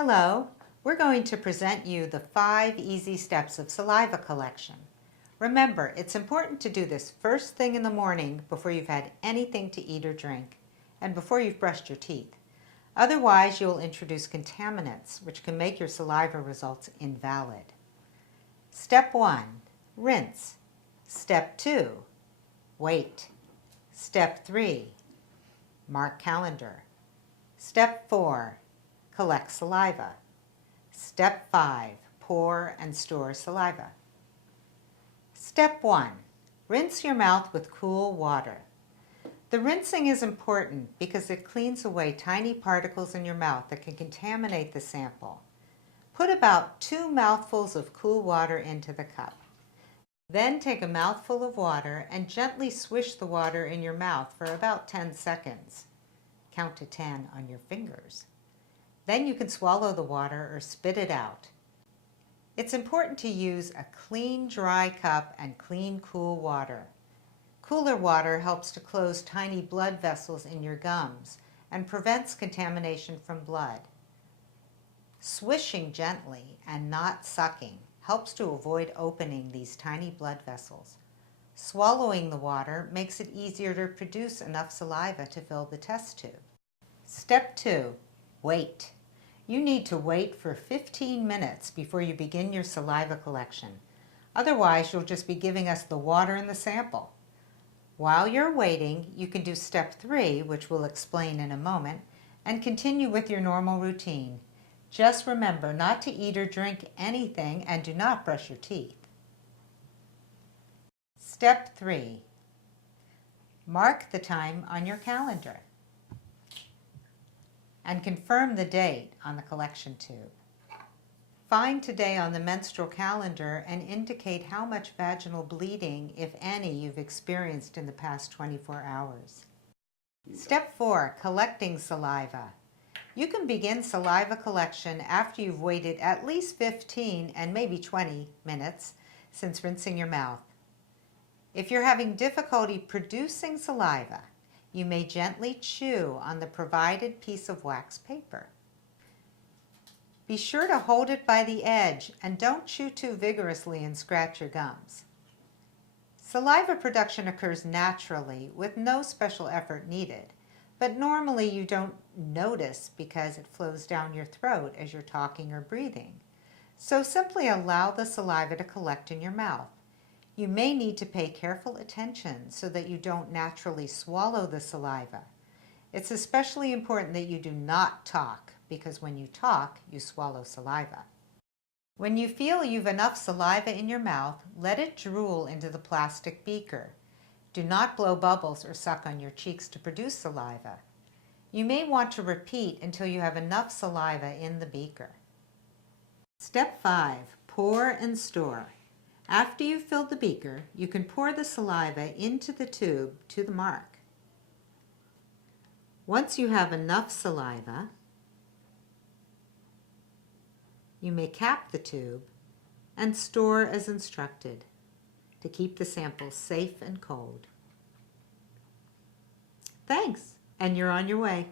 Hello, we're going to present you the 5 easy steps of saliva collection. Remember, it's important to do this first thing in the morning before you've had anything to eat or drink, and before you've brushed your teeth. Otherwise, you'll introduce contaminants, which can make your saliva results invalid. Step 1, rinse. Step 2, wait. Step 3, mark calendar. Step 4, collect saliva. Step 5, pour and store saliva. Step 1, rinse your mouth with cool water. The rinsing is important because it cleans away tiny particles in your mouth that can contaminate the sample. Put about 2 mouthfuls of cool water into the cup. Then take a mouthful of water and gently swish the water in your mouth for about 10 seconds. Count to 10 on your fingers. Then you can swallow the water or spit it out. It's important to use a clean, dry cup and clean, cool water. Cooler water helps to close tiny blood vessels in your gums and prevents contamination from blood. Swishing gently and not sucking helps to avoid opening these tiny blood vessels. Swallowing the water makes it easier to produce enough saliva to fill the test tube. Step 2, wait. You need to wait for 15 minutes before you begin your saliva collection. Otherwise, you'll just be giving us the water in the sample. While you're waiting, you can do step 3, which we'll explain in a moment, and continue with your normal routine. Just remember not to eat or drink anything and do not brush your teeth. Step 3, mark the time on your calendar and confirm the date on the collection tube. Find today on the menstrual calendar and indicate how much vaginal bleeding, if any, you've experienced in the past 24 hours. Step 4, collecting saliva. You can begin saliva collection after you've waited at least 15 and maybe 20 minutes since rinsing your mouth. If you're having difficulty producing saliva, you may gently chew on the provided piece of wax paper. Be sure to hold it by the edge and don't chew too vigorously and scratch your gums. Saliva production occurs naturally with no special effort needed, but normally you don't notice because it flows down your throat as you're talking or breathing. So simply allow the saliva to collect in your mouth. You may need to pay careful attention so that you don't naturally swallow the saliva. It's especially important that you do not talk, because when you talk, you swallow saliva. When you feel you've enough saliva in your mouth, let it drool into the plastic beaker. Do not blow bubbles or suck on your cheeks to produce saliva. You may want to repeat until you have enough saliva in the beaker. Step 5, pour and store. After you've filled the beaker, you can pour the saliva into the tube to the mark. Once you have enough saliva, you may cap the tube and store as instructed to keep the sample safe and cold. Thanks, and you're on your way.